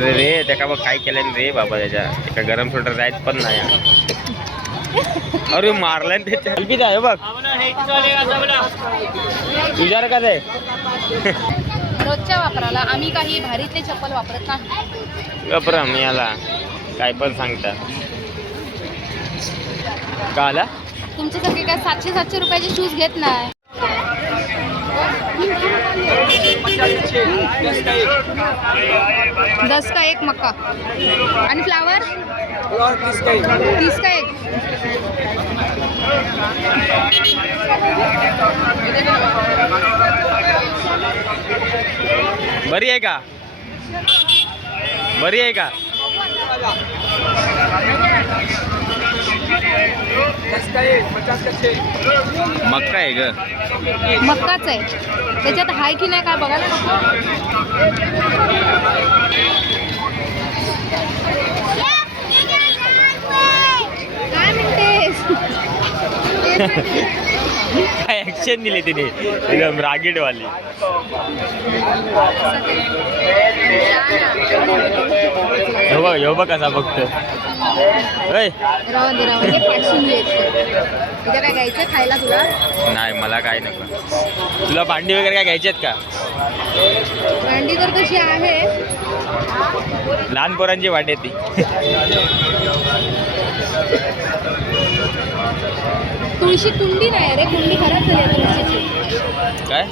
रे त्या का बघ काय केलं रे बाबा, त्याच्या एका गरम स्वेटर जायच पण नाही. अरे मारलाय त्याच्या किती आहे बघ तुझ्यावर का आहे. रोजच्या वापराला आम्ही काही भारीतले चप्पल वापरत नाही. गप्रा मी याला काय पण सांगता का आला. तुमच्यासारखे काय 700 रुपयाचे शूज घेत नाही. 10 का 1 मक्का आणि फ्लावर 30 का 1. बरी आहे का, बरी आहे का. मक्का आहे ग, मक्काच आहे. त्याच्यात हाय की नाही काय बघायला नको. काय म्हणतेस. काय ऍक्शन दिली तिने एकदम रागीडवाली. हो बघ कसा बघतो. तुला काय घ्यायचं खायला तुला. नाही मला काय नको. तुला भांडी वगैरे काय घ्यायची आहेत का. भांडी तर तशी आहे, लहान पोरांची वाटे ती. तुळशी कुंडी नाही रे, कुंडी खराब झाली आहे तुळशीची. काय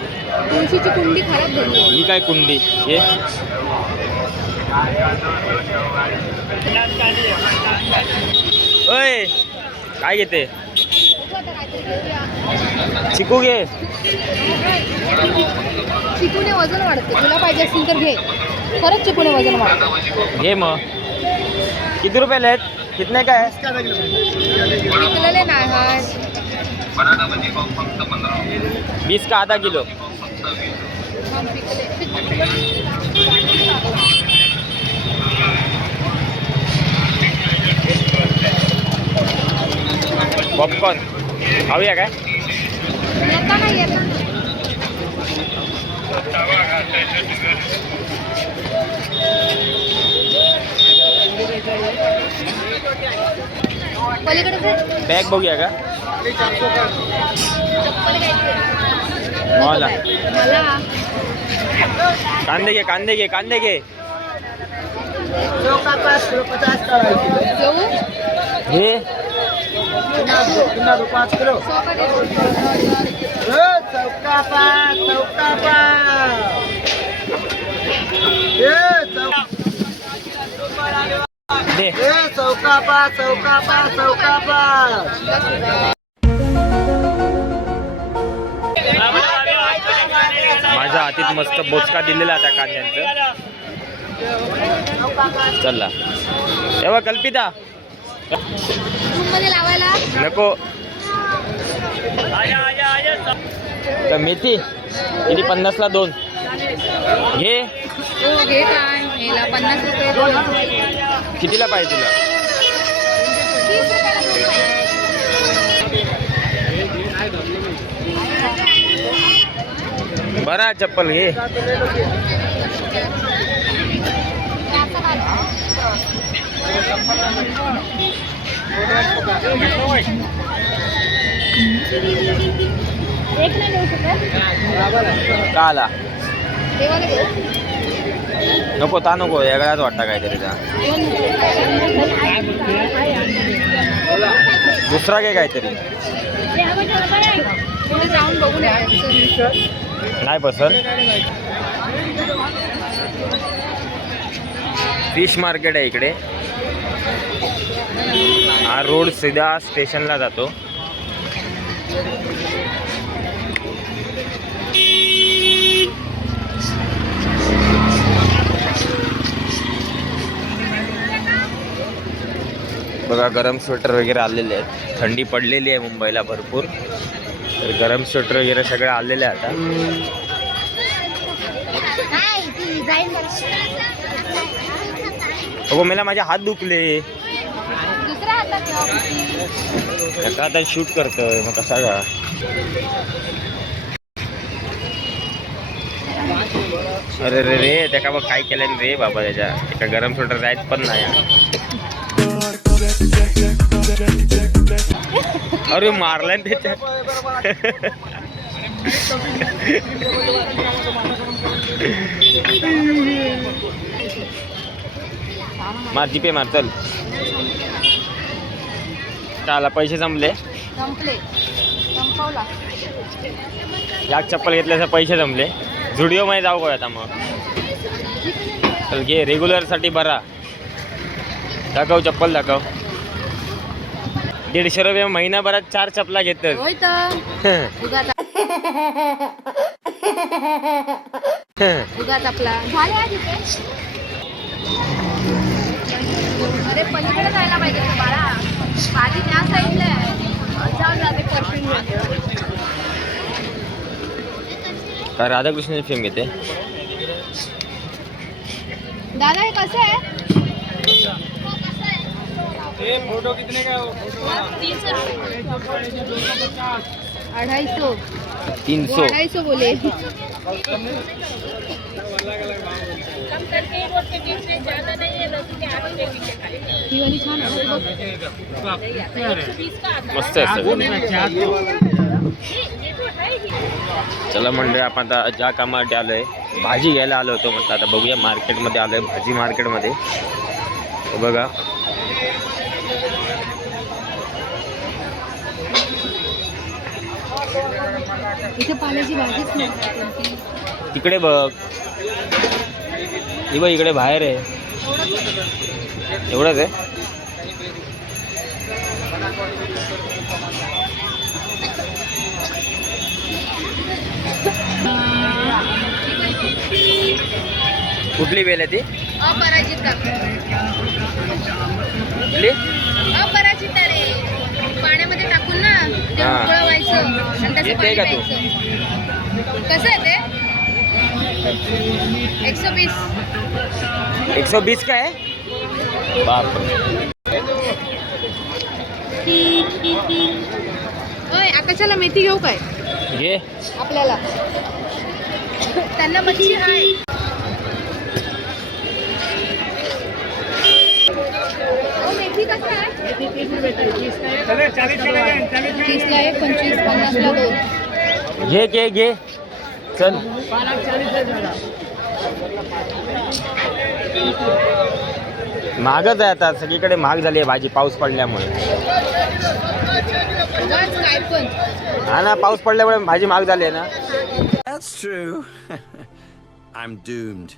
तुळशीची कुंडी खराब झाली. ही काय कुंडी हे. ओय काय घेते. चिकू घे. चिकूने वजन वाढते. तुला पाहिजे असेल तर घे. खरंच चिकूने वजन वाढते. घे मग. किती रुपयाला आहेत. कितने काय विकलेले नाही. 20 का आधा किलो. पॉपकॉर्न खाऊया काय. येता नाही येत. पलीकडे बॅग बघूया का. मला कांदे घे, कांदे घे, कांदे घे. हे 5 किलो. दे. माझ्या हातीत मस्त बोचका दिलेला त्या कांद्यांचं. चला तेव्हा कल्पिता मध्ये लावायला नको. तर मेथी किती 50ला 2 घे. हो घे. काय ह्याला 50 रुपये. कितीला पाहिजे तुला. 30 रुपयाला. बरा चप्पल घे. एक नाही देऊ शकत. का आला नको ता नको. वेगळाच वाटता काहीतरी त्या. दुसरा काय काहीतरी पुढे जाऊन बघून नाही पसंत. फिश मार्केट आहे इकडे. हा रोड सीधा स्टेशनला जातो. बघा गरम स्वेटर वगैरे आलेले आहेत. थंडी पडलेली आहे मुंबईला भरपूर, तर गरम स्वेटर वगैरे सगळे आलेले आहे आता. अगो मला माझे हात दुखले. एका आता शूट करतोय मग कसा का. अरे रे रे त्याका बघ काय केलं रे बाबा, त्याच्या एका गरम स्वेटर जायत पण नाही. अरे मारलाय ना त्याच्या. मार जीपे मार चल. त्याला पैसे जमले. संपवला. या चप्पल घेतल्याचे पैसे जमले. झुडिओ मध्ये जाऊ का आता मग. चल घे रेग्युलर साठी बरा. दाखव चप्पल दाखव. 150 रुपये महिनाभरात 4 चपला घेतात. होय तर उगाच आपला झाले आज इथे. अरे पलीकडे जायला पाहिजे रे बाळा. पाणी त्या साईडला आहे. जाऊ जाते परफ्यूम. का राधाकृष्णाची फिल्म घेते. दादा हे कसं आहे. फोटो कितने का है? 250. 300. 250 बोले. ही वाली छान आहे. मस्त आहे सगळं. चला मंडळी आपण आता ज्या कामासाठी आलोय भाजी घ्यायला आलो होतो. म्हटलं आता बघूया मार्केटमध्ये आलोय. भाजी मार्केटमध्ये बघा इथे पाण्याची भाजीच नाही. तिकडे बघ. ही बघ इकडे बाहेर आहे. एवढंच आहे. कुठली वेल आहे ती. अपराजिता. कुठली. अपराजिता रे. पाण्यामध्ये टाकून ना ते हा. उकळवायचं आणि त्याचं येते पाणी का तू? प्यायचं. कसं आहे ते. 120. 120 का आहे. बाप. ओय आकाशाला मेथी घेऊ काय घे. आपल्याला. त्यांना मच्छी आहे. मेथी कसं आहे. 30ला 1, 25, 50ला 2. घे घे घे चल. महागच आहे आता. सगळीकडे महाग झाली आहे भाजी पाऊस पडल्यामुळे. उगाच काय पण. हा ना पाऊस पडल्यामुळे भाजी महाग झाली आहे ना. That's true. I'm doomed.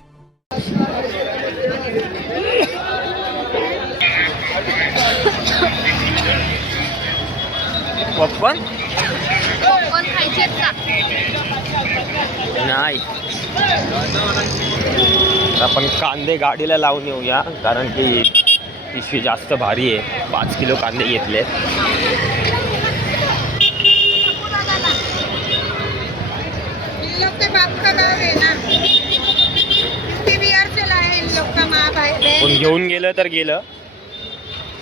Pappan popcorn खायचे आहेत का. नाही. आपण कांदे गाडीला लावून येऊया कारण की पिशवी जास्त भारी आहे. 5 किलो कांदे घेतले. कोण घेऊन गेलं तर गेलं.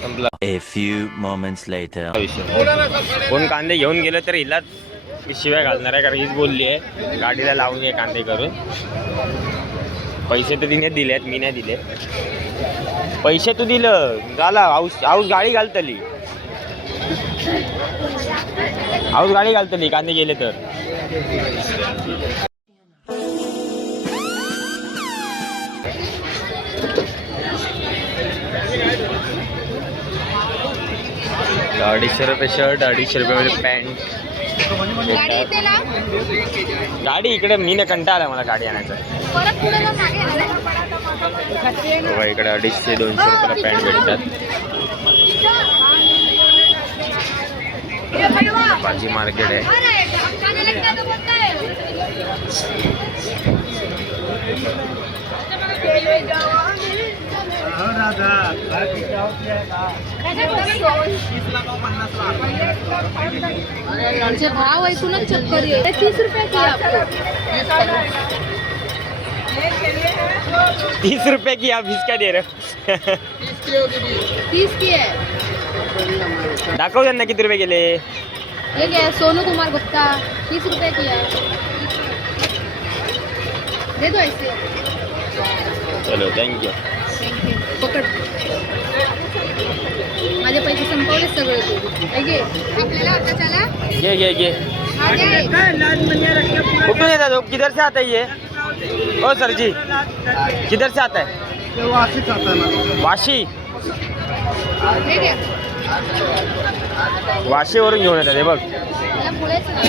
संपला A few moments later. विषय. कोण कांदे घेऊन गेलं तर हिलाच शिवाय घालणार आहे कारण हीच बोलली आहे गाडीला लावून ये कांदे करून. पैसे तर तिने दिलेत मी नाही दिले. पैसे तू दिलं झाला. हाऊस गाडी घालतली. हाऊस गाडी घालतली कांदे गेले तर. ₹250 शर्ट, ₹250 पॅन्ट. गाडी येते ना. गाडी इकडे मी ना कंटाळा मला गाडी आणायचं. परत पुढे जाऊन मागे येणार आहे. बघा इकडे ₹250-200 पॅन्ट भेटतात. भाजी मार्केट आहे. आमचे भाव ऐकूनच चक्कर येते. 30 रुपये की आपको. 30 रुपये की आप इसका दे रहे हो. 30 की है. दाखव त्यांना किती रुपये गेले. ये क्या है. सोनू कुमार गुप्ता 30 रुपये की है. दे दो ऐसे. चलो थँक्यू. पकड. माझे पैसे संपवले सगळे तू. हे घे. आपल्याला आता चला. घे घे घे. हा घे. कुठून येतात हो? किधर से आता है ये? ओ सर जी किधर से आता है? वाशी. हे घे. वाशीवरून घेऊन येतात हे बघ. मला पुढेच ना.